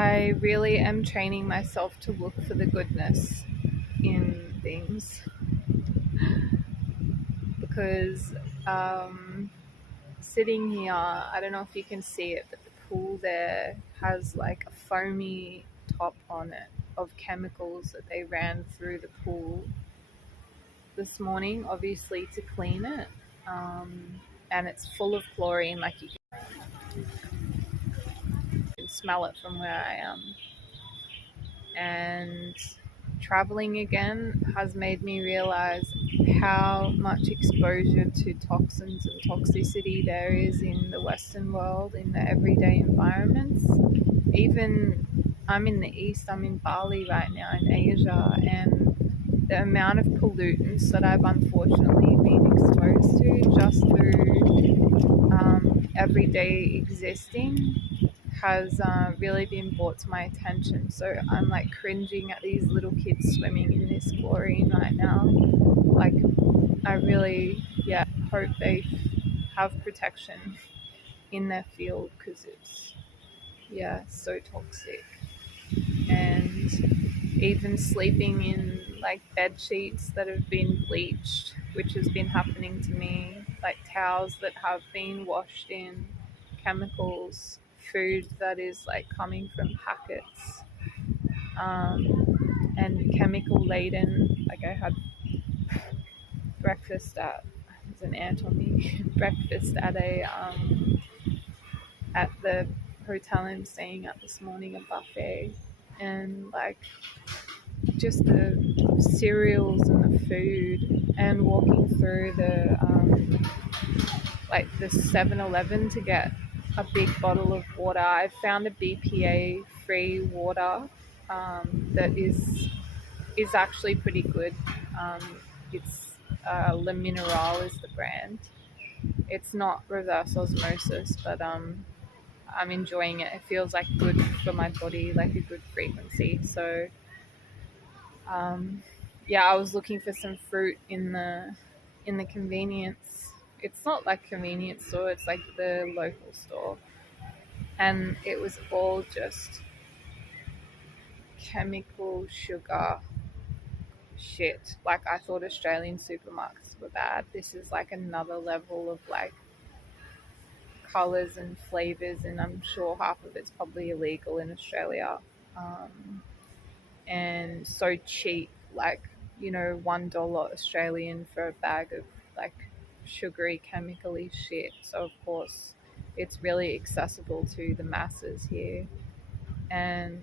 I really am training myself to look for the goodness in things because sitting here, I don't know if you can see it, but the pool there has like a foamy top on it of chemicals that they ran through the pool this morning, obviously to clean it. And it's full of chlorine, like you can smell it from where I am. And traveling again has made me realize how much exposure to toxins and toxicity there is in the Western world, in the everyday environments. Even I'm in the East, I'm in Bali right now in Asia, and the amount of pollutants that I've unfortunately been exposed to just through everyday existing has really been brought to my attention. So I'm like cringing at these little kids swimming in this chlorine right now. Like, I really, hope they have protection in their field because it's, so toxic. And even sleeping in like bed sheets that have been bleached, which has been happening to me, like towels that have been washed in chemicals, food that is like coming from packets, and chemical laden. Like I had breakfast at, there's an ant on me, breakfast at at the hotel I'm staying at this morning, a buffet, and like just the cereals and the food, and walking through the like the 7-Eleven to get a big bottle of water. I found a BPA free water that is actually pretty good. It's Le Mineral is the brand. It's not reverse osmosis, but I'm enjoying it. It feels like good for my body, like a good frequency. So I was looking for some fruit in the convenience. It's not like convenience store, it's like the local store. And it was all just chemical sugar shit. Like I thought Australian supermarkets were bad. This is like another level of like colors and flavors, and I'm sure half of it's probably illegal in Australia. And so cheap, like, $1 Australian for a bag of like sugary, chemically shit. So of course, it's really accessible to the masses here, and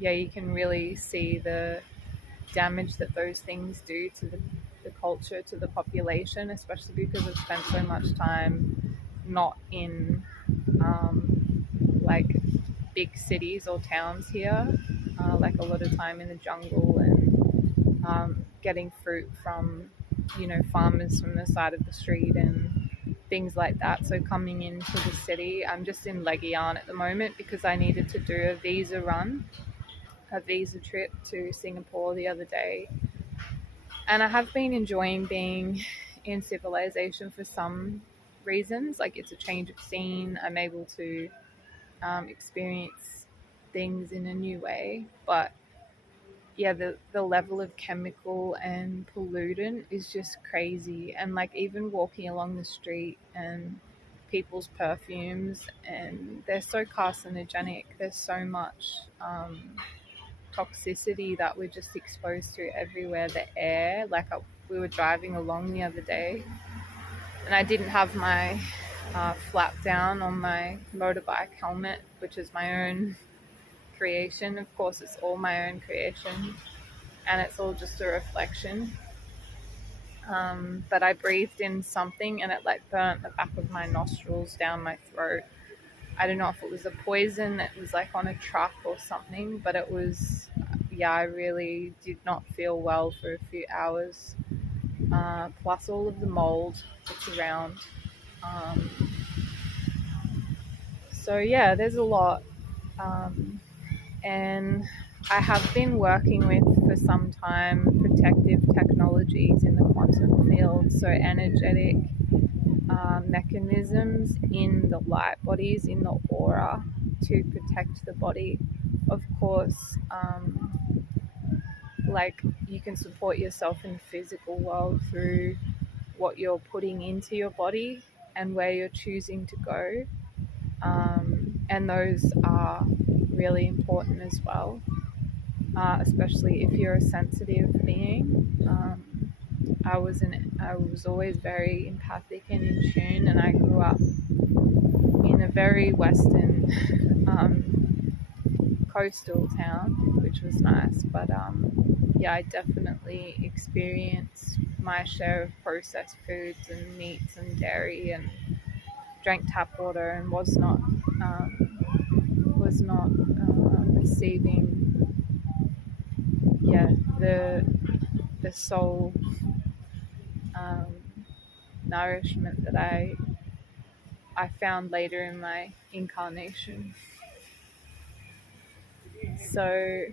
you can really see the damage that those things do to the culture, to the population, especially because I've spent so much time not in like big cities or towns here, like a lot of time in the jungle, and getting fruit from farmers from the side of the street and things like that. So coming into the city, I'm just in Legian at the moment because I needed to do a visa trip to Singapore the other day, and I have been enjoying being in civilization for some reasons. Like it's a change of scene. I'm able to experience things in a new way. But the level of chemical and pollutant is just crazy. And like even walking along the street and people's perfumes, and they're so carcinogenic. There's so much toxicity that we're just exposed to everywhere. The air, like we were driving along the other day, and I didn't have my flap down on my motorbike helmet, which is my own creation. Of course, it's all my own creation, and it's all just a reflection. But I breathed in something, and it like burnt the back of my nostrils down my throat. I don't know if it was a poison that was like on a truck or something, but it was, I really did not feel well for a few hours. Plus all of the mold that's around. There's a lot. And I have been working with for some time protective technologies in the quantum field, so energetic mechanisms in the light bodies, in the aura, to protect the body. Of course, like you can support yourself in the physical world through what you're putting into your body and where you're choosing to go. And those are really important as well, especially if you're a sensitive being. I was always very empathic and in tune, and I grew up in a very Western coastal town, which was nice. But yeah, I definitely experienced my share of processed foods and meats and dairy, and drank tap water, and was not receiving, yeah, the soul um, nourishment that I found later in my incarnation. So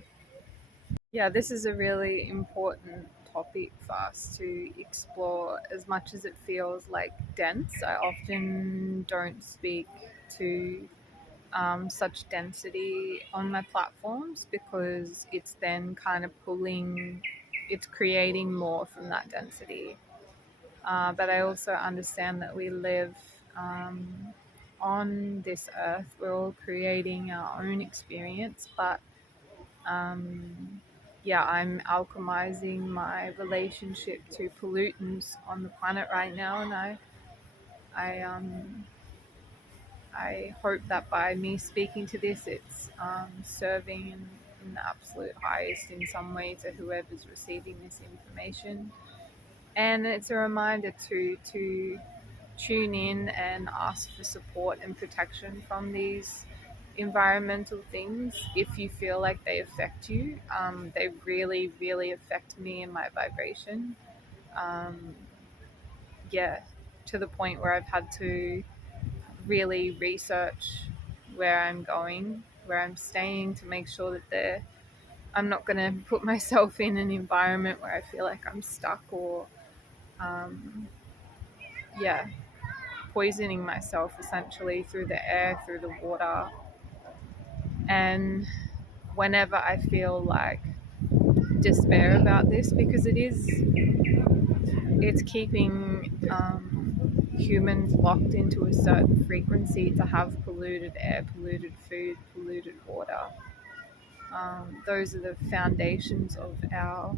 yeah, this is a really important topic for us to explore. As much as it feels like dense, I often don't speak to such density on my platforms, because it's then kind of it's creating more from that density. But I also understand that we live on this earth. We're all creating our own experience, but um, yeah, I'm alchemizing my relationship to pollutants on the planet right now, and I, um, I hope that by me speaking to this, it's serving in the absolute highest in some way to whoever's receiving this information. And it's a reminder to tune in and ask for support and protection from these environmental things if you feel like they affect you. They really, really affect me and my vibration. Um, yeah, to the point where I've had to really research where I'm going, where I'm staying, to make sure that I'm not going to put myself in an environment where I feel like I'm stuck, or um, yeah, poisoning myself essentially through the air, through the water. And whenever I feel like despair about this, because it's keeping humans locked into a certain frequency to have polluted air, polluted food, polluted water. Those are the foundations of our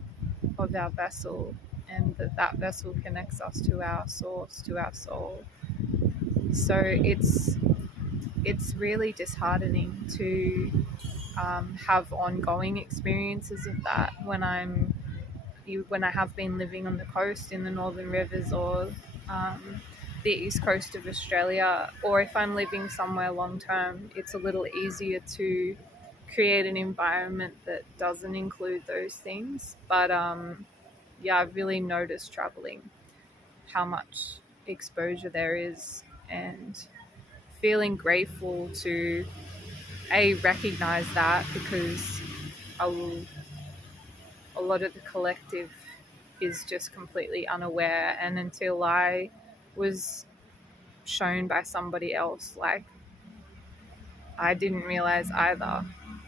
vessel, and that vessel connects us to our source, to our soul. So it's really disheartening to have ongoing experiences of that when I have been living on the coast in the Northern Rivers, or the east coast of Australia, or if I'm living somewhere long term. It's a little easier to create an environment that doesn't include those things. But yeah, I've really noticed traveling how much exposure there is, and feeling grateful to recognize that, because a, a lot of the collective is just completely unaware, and until I was shown by somebody else, like, I didn't realize either.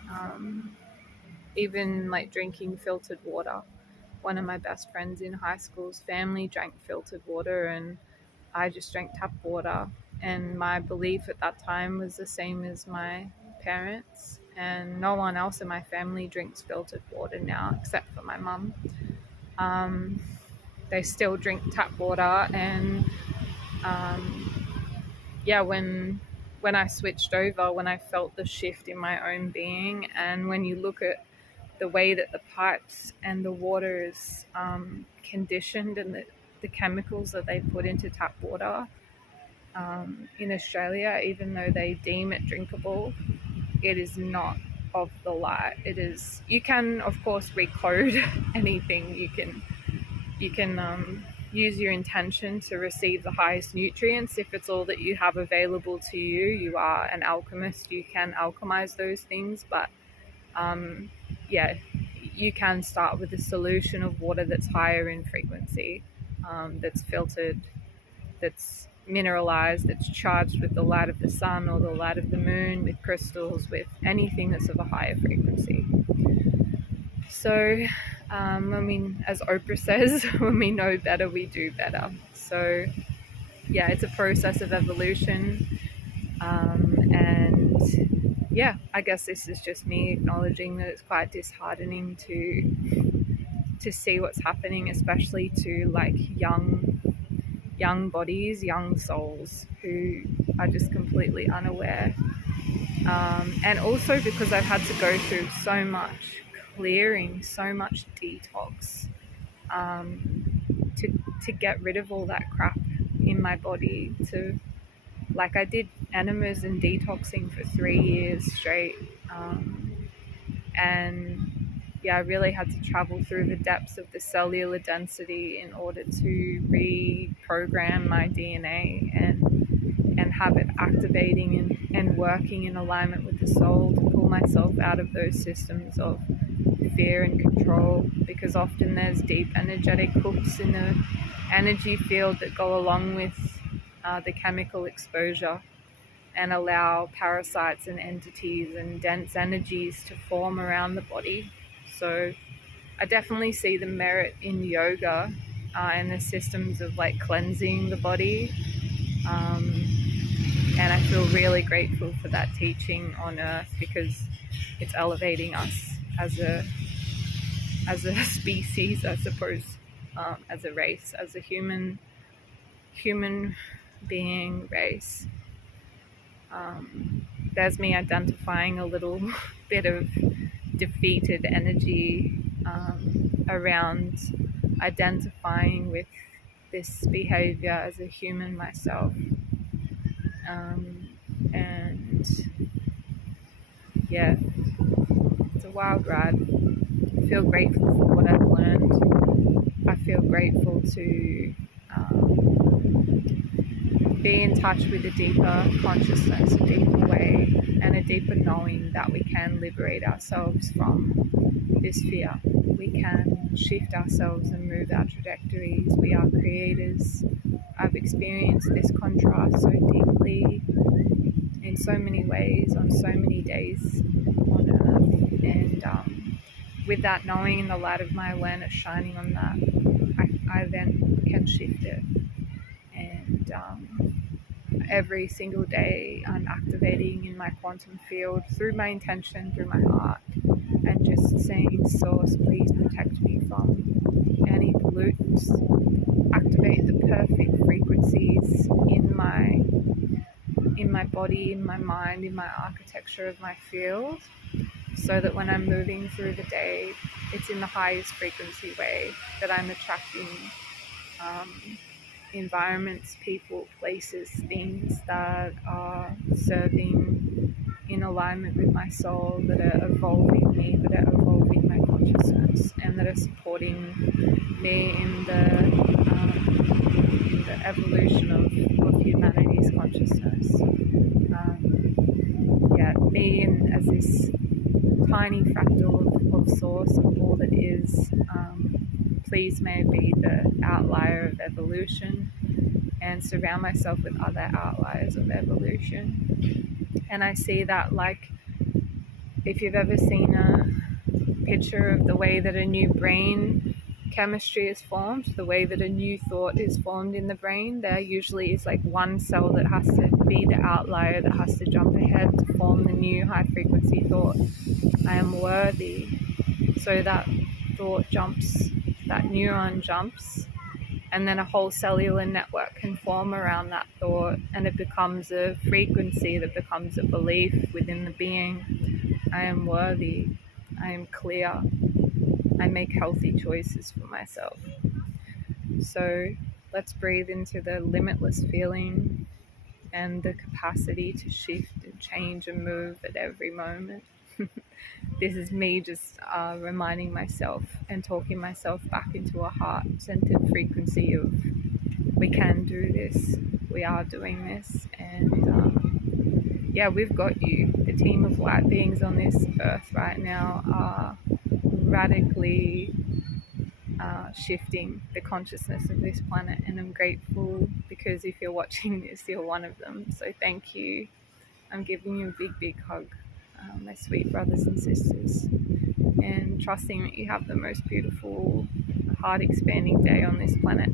um, Even like drinking filtered water, one of my best friends in high school's family drank filtered water, and I just drank tap water. And my belief at that time was the same as my parents, and no one else in my family drinks filtered water now except for my mum. Um, they still drink tap water, and um, yeah, when I switched over, when I felt the shift in my own being, and when you look at the way that the pipes and the water is conditioned, and the chemicals that they put into tap water in Australia, even though they deem it drinkable, it is not of the light. It is. You can, of course, recode anything. You can use your intention to receive the highest nutrients. If it's all that you have available to you, you are an alchemist. You can alchemize those things, but yeah, you can start with a solution of water that's higher in frequency, that's filtered, that's mineralized, that's charged with the light of the sun or the light of the moon, with crystals, with anything that's of a higher frequency. So, as Oprah says, when we know better, we do better. So, yeah, it's a process of evolution. And yeah, I guess this is just me acknowledging that it's quite disheartening to see what's happening, especially to like young bodies, young souls who are just completely unaware. And also because I've had to go through so much clearing, so much detox, to get rid of all that crap in my body. Like I did enemas and detoxing for 3 years straight, and yeah, I really had to travel through the depths of the cellular density in order to reprogram my DNA and have it activating and working in alignment with the soul, to pull myself out of those systems of fear and control, because often there's deep energetic hooks in the energy field that go along with the chemical exposure and allow parasites and entities and dense energies to form around the body. So I definitely see the merit in yoga and the systems of like cleansing the body. And I feel really grateful for that teaching on earth, because it's elevating us as a species, I suppose, as a race, as a human being race. There's me identifying a little bit of defeated energy around identifying with this behavior as a human myself. And yeah, it's a wild ride. I feel grateful for what I've learned. I feel grateful to be in touch with a deeper consciousness, a deeper way, and a deeper knowing that we can liberate ourselves from this fear. We can shift ourselves and move our trajectories. We are creators. I've experienced this contrast so deeply in so many ways on so many days on earth, and with that knowing and the light of my awareness shining on that, I then can shift it. And every single day I'm activating in my quantum field through my intention, through my heart, and just saying, Source, please protect me from any pollutants. Activate the perfect frequencies in my body, in my mind, in my architecture of my field, so that when I'm moving through the day, it's in the highest frequency way, that I'm attracting environments, people, places, things that are serving in alignment with my soul, that are evolving me, that are evolving my consciousness, and that are supporting me in the evolution of humanity's consciousness. Me as this tiny fractal of source, of all that is, please may be the outlier of evolution, and surround myself with other outliers of evolution. And I see that, like, if you've ever seen a picture of the way that a new brain chemistry is formed, the way that a new thought is formed in the brain, there usually is like one cell that has to be the outlier, that has to jump ahead to form the new high frequency thought. I am worthy. So that thought jumps, that neuron jumps, and then a whole cellular network can form around that thought, and it becomes a frequency that becomes a belief within the being. I am worthy. I am clear. I make healthy choices for myself. So let's breathe into the limitless feeling and the capacity to shift and change and move at every moment. This is me just reminding myself and talking myself back into a heart-centered frequency of, we can do this, we are doing this, and yeah, we've got you. The team of light beings on this earth right now are radically shifting the consciousness of this planet, and I'm grateful because because if you're watching this, you're one of them. So thank you. I'm giving you a big, big hug, my sweet brothers and sisters, and trusting that you have the most beautiful, heart expanding day on this planet.